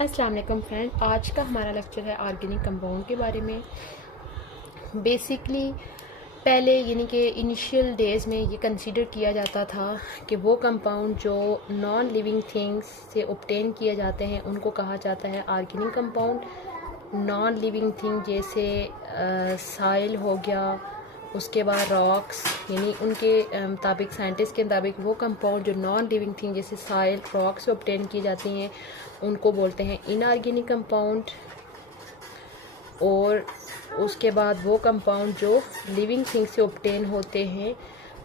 अस्सलाम वालेकुम फ्रेंड, आज का हमारा लेक्चर है ऑर्गेनिक कंपाउंड के बारे में। बेसिकली पहले यानी कि इनिशियल डेज़ में ये कंसीडर किया जाता था कि वो कंपाउंड जो नॉन लिविंग थिंग्स से ऑब्टेन किए जाते हैं उनको कहा जाता है organic compound. Non living thing जैसे साइल हो गया, उसके बाद रॉक्स, यानी उनके मुताबिक, साइंटिस्ट के मुताबिक वो कंपाउंड जो नॉन लिविंग थिंग जैसे साइल, रॉक से ऑब्टेन की जाती हैं उनको बोलते हैं इनऑर्गेनिक कंपाउंड। और उसके बाद वो कंपाउंड जो लिविंग थिंग से ऑब्टेन होते हैं,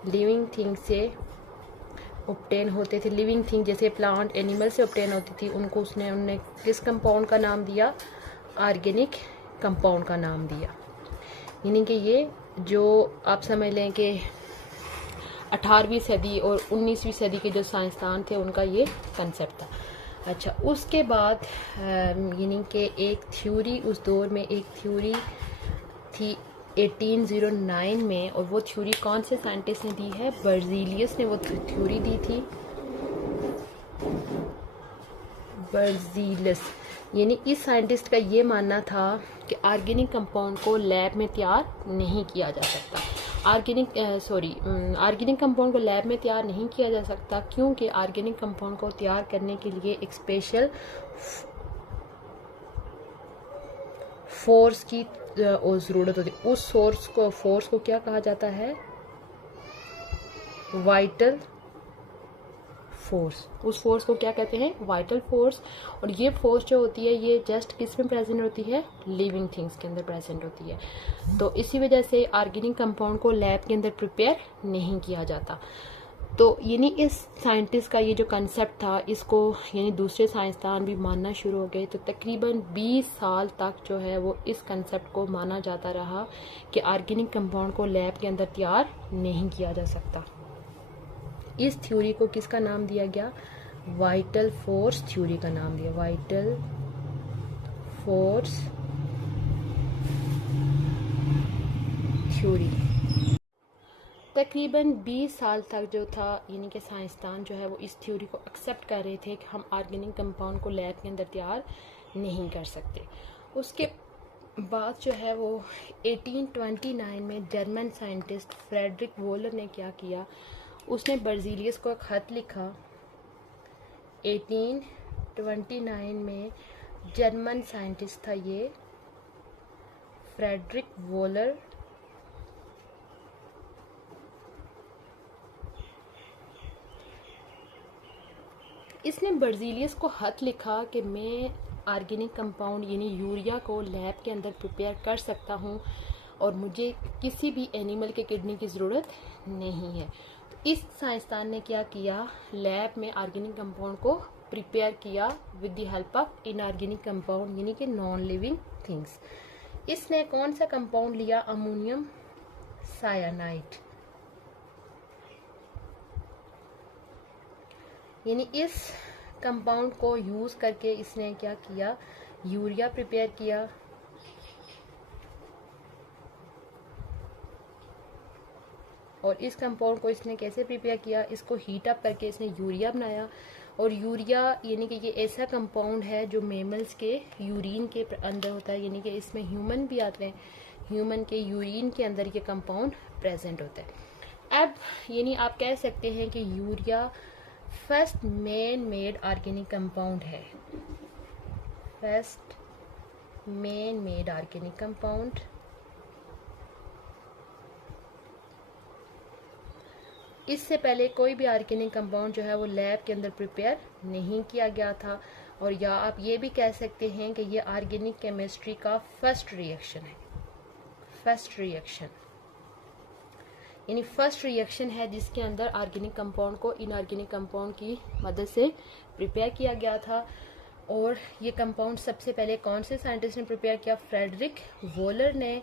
लिविंग थिंग से ऑब्टेन होते थे, लिविंग थिंग जैसे प्लांट, एनिमल से ऑब्टेन होती थी, उनको उनने किस कंपाउंड का नाम दिया? ऑर्गेनिक कंपाउंड का नाम दिया। यानी कि ये जो आप समझ लें कि 18वीं सदी और 19वीं सदी के जो साइंसदान थे उनका ये कंसेप्ट था। अच्छा, उसके बाद यानी कि एक थ्योरी, उस दौर में एक थ्योरी थी 1809 में, और वो थ्योरी कौन से साइंटिस्ट ने दी है? बर्जीलियस ने वो थ्योरी दी थी। बर्जीलियस यानी इस साइंटिस्ट का ये मानना था कि ऑर्गेनिक कंपाउंड को लैब में तैयार नहीं किया जा सकता। ऑर्गेनिक कंपाउंड को लैब में तैयार नहीं किया जा सकता क्योंकि ऑर्गेनिक कंपाउंड को तैयार करने के लिए एक स्पेशल फोर्स की ज़रूरत होती है। उस फोर्स को क्या कहा जाता है? Vital force. उस फोर्स को क्या कहते हैं? Vital force. और ये फोर्स जो होती है ये जस्ट किस में प्रेजेंट होती है? लिविंग थिंग्स के अंदर प्रेजेंट होती है। तो इसी वजह से ऑर्गेनिक कंपाउंड को लैब के अंदर प्रिपेयर नहीं किया जाता। तो यानी इस साइंटिस्ट का ये जो कंसेप्ट था, इसको यानी दूसरे साइंसदान भी मानना शुरू हो गए। तो तकरीबन 20 साल तक जो है वो इस कंसेप्ट को माना जाता रहा कि ऑर्गेनिक कंपाउंड को लैब के अंदर तैयार नहीं किया जा सकता। इस थ्योरी को किसका नाम दिया गया? वाइटल फोर्स थ्योरी का नाम दिया। Vital force theory. तकरीबन 20 साल तक जो था यानी कि साइंसदान जो है वो इस थ्योरी को एक्सेप्ट कर रहे थे कि हम ऑर्गेनिक कंपाउंड को लैब के अंदर तैयार नहीं कर सकते। उसके बाद जो है वो 1829 में जर्मन साइंटिस्ट फ्रेडरिक वोलर ने क्या किया? उसने बर्जीलियस को एक खत लिखा। 1829 में जर्मन साइंटिस्ट था ये फ्रेडरिक वोलर। इसने बर्जीलियस को खत लिखा कि मैं ऑर्गेनिक कंपाउंड यानी यूरिया को लैब के अंदर प्रिपेयर कर सकता हूँ और मुझे किसी भी एनिमल के किडनी की ज़रूरत नहीं है। तो इस साइंसदान ने क्या किया? लैब में ऑर्गेनिक कंपाउंड को प्रिपेयर किया with the help of inorganic compound यानी कि नॉन लिविंग थिंग्स। इसने कौन सा कंपाउंड लिया? अमोनियम सायानाइड। यानी इस कंपाउंड को यूज़ करके इसने क्या किया? यूरिया प्रिपेयर किया। और इस कंपाउंड को इसने कैसे प्रिपेयर किया? इसको हीट अप करके इसने यूरिया बनाया। और यूरिया यानी कि ये ऐसा कंपाउंड है जो मेमल्स के यूरिन के अंदर होता है, यानी कि इसमें ह्यूमन भी आते हैं, ह्यूमन के यूरिन के अंदर ये कंपाउंड प्रेजेंट होता है। अब यानी आप कह सकते हैं कि urea first man made organic compound है। First man made organic compound. इससे पहले कोई भी ऑर्गेनिक कंपाउंड जो है वो लैब के अंदर प्रिपेयर नहीं किया गया था। और या आप ये भी कह सकते हैं कि ये ऑर्गेनिक केमिस्ट्री का फर्स्ट रिएक्शन है। फर्स्ट रिएक्शन यानी फर्स्ट रिएक्शन है जिसके अंदर ऑर्गेनिक कंपाउंड को इनऑर्गेनिक कंपाउंड की मदद से प्रिपेयर किया गया था। और ये कंपाउंड सबसे पहले कौन से साइंटिस्ट ने प्रिपेयर किया? फ्रेडरिक वोलर ने।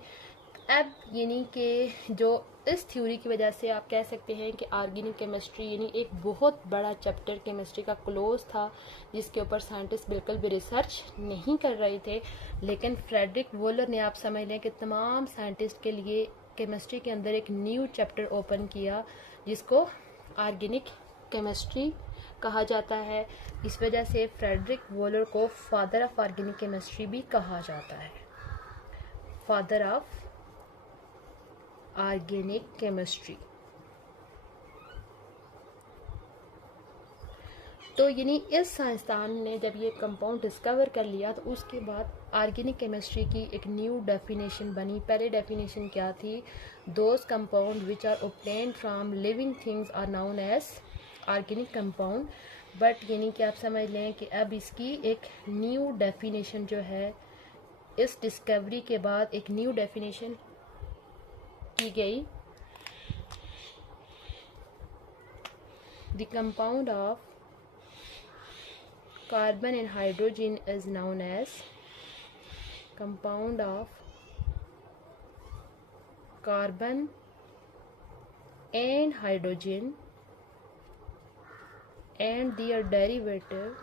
अब यानी कि जो इस थ्योरी की वजह से आप कह सकते हैं कि ऑर्गेनिक केमिस्ट्री यानी एक बहुत बड़ा चैप्टर केमिस्ट्री का क्लोज था जिसके ऊपर साइंटिस्ट बिल्कुल भी रिसर्च नहीं कर रहे थे। लेकिन फ्रेडरिक वोलर ने, आप समझ लें कि तमाम साइंटिस्ट के लिए केमिस्ट्री के अंदर एक न्यू चैप्टर ओपन किया जिसको ऑर्गेनिक केमिस्ट्री कहा जाता है। इस वजह से फ्रेडरिक वॉलर को फादर ऑफ ऑर्गेनिक केमिस्ट्री भी कहा जाता है, फादर ऑफ ऑर्गेनिक केमिस्ट्री। तो यानी इस साइंसदान ने जब ये कंपाउंड डिस्कवर कर लिया तो उसके बाद ऑर्गेनिक केमिस्ट्री की एक न्यू डेफिनेशन बनी। पहले डेफिनेशन क्या थी? Those compound which are obtained from living things are known as organic compound. But यानी कि आप समझ लें कि अब इसकी एक न्यू डेफिनेशन जो है, इस डिस्कवरी के बाद एक न्यू डेफिनेशन की गई। The compound of carbon and hydrogen is known as compound of carbon and hydrogen and their derivative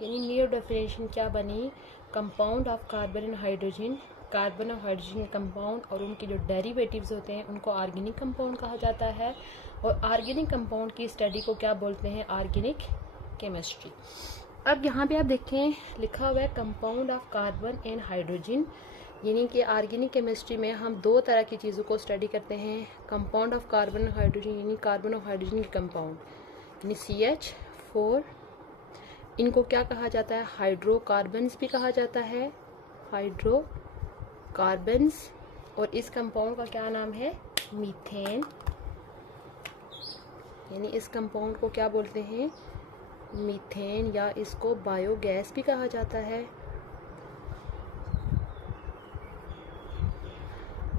यानी न्यू डेफिनेशन क्या बनी? Compound of carbon and hydrogen, carbon और हाइड्रोजन कंपाउंड और उनके जो डेरिवेटिव्स होते हैं उनको ऑर्गेनिक कंपाउंड कहा जाता है। और ऑर्गेनिक कंपाउंड की स्टडी को क्या बोलते हैं? Organic chemistry. अब यहाँ पे आप देखें लिखा हुआ है compound of carbon and hydrogen, यानी कि ऑर्गेनिक केमिस्ट्री में हम दो तरह की चीज़ों को स्टडी करते हैं। कंपाउंड ऑफ कार्बन और हाइड्रोजन यानी कार्बन और हाइड्रोजन के कंपाउंड यानी CH4, इनको क्या कहा जाता है? हाइड्रोकार्बन्स भी कहा जाता है, हाइड्रोकार्बन्स। और इस कंपाउंड का क्या नाम है? मीथेन। यानी इस कंपाउंड को क्या बोलते हैं? मीथेन, या इसको बायोगैस भी कहा जाता है।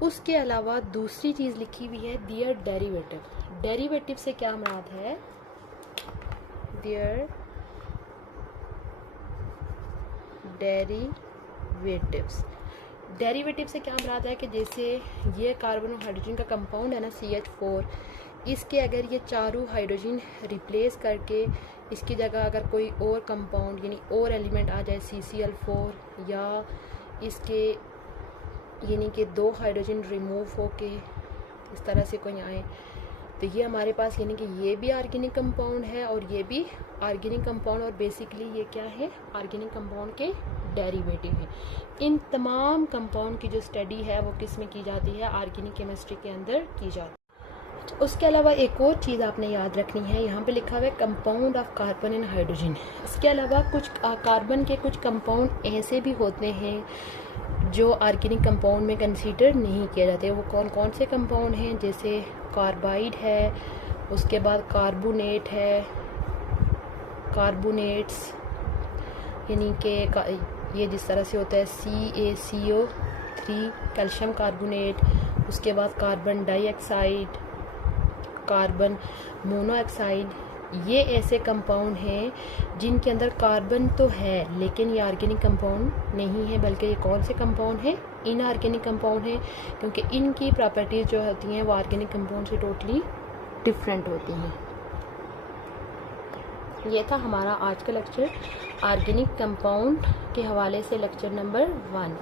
उसके अलावा दूसरी चीज़ लिखी हुई है दियर डेरिवेटिव। डेरिवेटिव से क्या मुराद है? दियर डेरिवेटिव्स। डेरिवेटिव से क्या मुराद है कि जैसे ये कार्बन और हाइड्रोजन का कंपाउंड है ना CH4, इसके अगर ये चारों हाइड्रोजन रिप्लेस करके इसकी जगह अगर कोई और कंपाउंड यानी और एलिमेंट आ जाए CCl4, या इसके यानी कि 2 हाइड्रोजन रिमूव होके इस तरह से कोई आए, तो ये हमारे पास यानी कि ये भी ऑर्गेनिक कंपाउंड है और ये भी ऑर्गेनिक कंपाउंड, और बेसिकली ये क्या है? ऑर्गेनिक कंपाउंड के डेरिवेटिव हैं। इन तमाम कंपाउंड की जो स्टडी है वो किस में की जाती है? ऑर्गेनिक केमिस्ट्री के अंदर की जाती है। उसके अलावा एक और चीज़ आपने याद रखनी है, यहाँ पे लिखा हुआ है compound of carbon and hydrogen. इसके अलावा कुछ कार्बन के कुछ कंपाउंड ऐसे भी होते हैं जो ऑर्गेनिक कंपाउंड में कंसीडर नहीं किए जाते। वो कौन कौन से कंपाउंड हैं? जैसे कार्बाइड है, उसके बाद कार्बोनेट है, कार्बोनेट्स यानी कि ये जिस तरह से होता है CaCO3 कैल्शियम कार्बोनेट, उसके बाद कार्बन डाइऑक्साइड, कार्बन मोनोऑक्साइड, ये ऐसे कंपाउंड हैं जिनके अंदर कार्बन तो है लेकिन ये ऑर्गेनिक कंपाउंड नहीं है, बल्कि ये कौन से कंपाउंड हैं? इनऑर्गेनिक कंपाउंड हैं, क्योंकि इनकी प्रॉपर्टीज़ जो होती हैं वो ऑर्गेनिक कंपाउंड से टोटली डिफरेंट होती हैं। ये था हमारा आज का लेक्चर ऑर्गेनिक कंपाउंड के हवाले से, लेक्चर नंबर 1।